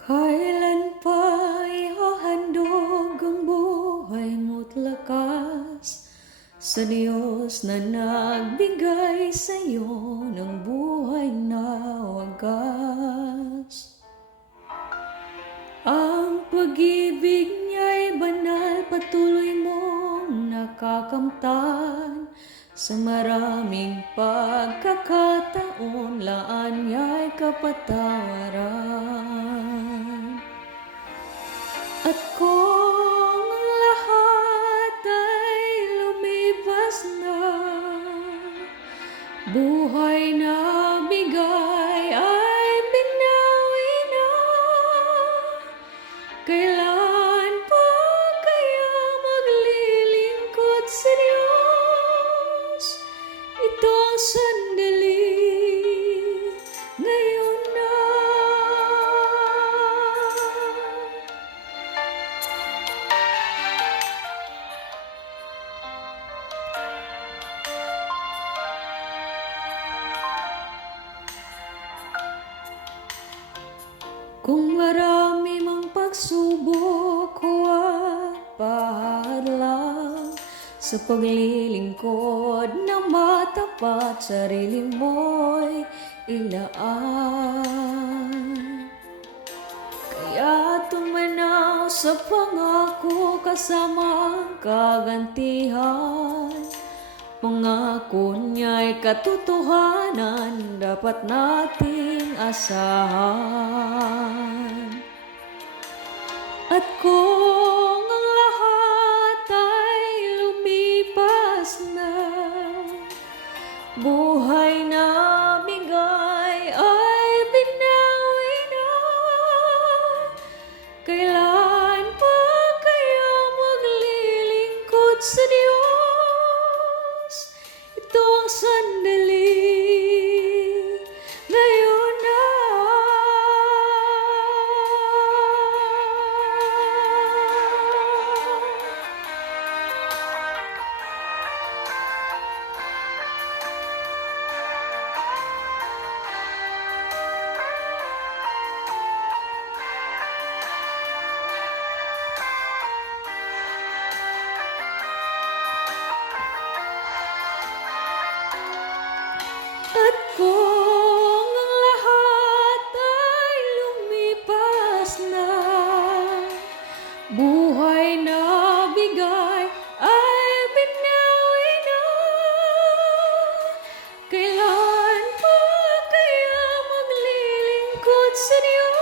Kailan pa ihahandog ang buhay mo't lakas sa Diyos na nagbigay sa'yo ng buhay na wagas? Ang pag-ibig niya'y banal, patuloy mong nakakamtan. Sa maraming pagkakataon, laan niya'y kapatawaran. At kung ang lahat ay lumipas na, buhay na bigay ay binawi na, kailan pa kaya maglilingkod sa Diyos? Ito ang sandali, ngayon na. Kung marami mang pagsubok o pahadlang sa paglilingkod na matapat, sarili mo'y ilaan. Kaya tumanaw sa pangako kasama ang kagantihan. Pangako niya'y katotohanan, dapat nating asahan. At kung ang lahat ay lumipas na, buhay na bigay ay binawi na, kailan pa kaya maglilingkod sa Diyos? Ito ang sandali, ngayon na. At kung ang lahat ay lumipas na, buhay na bigay ay binawi na, kailan pa kaya maglilingkod sa Diyos?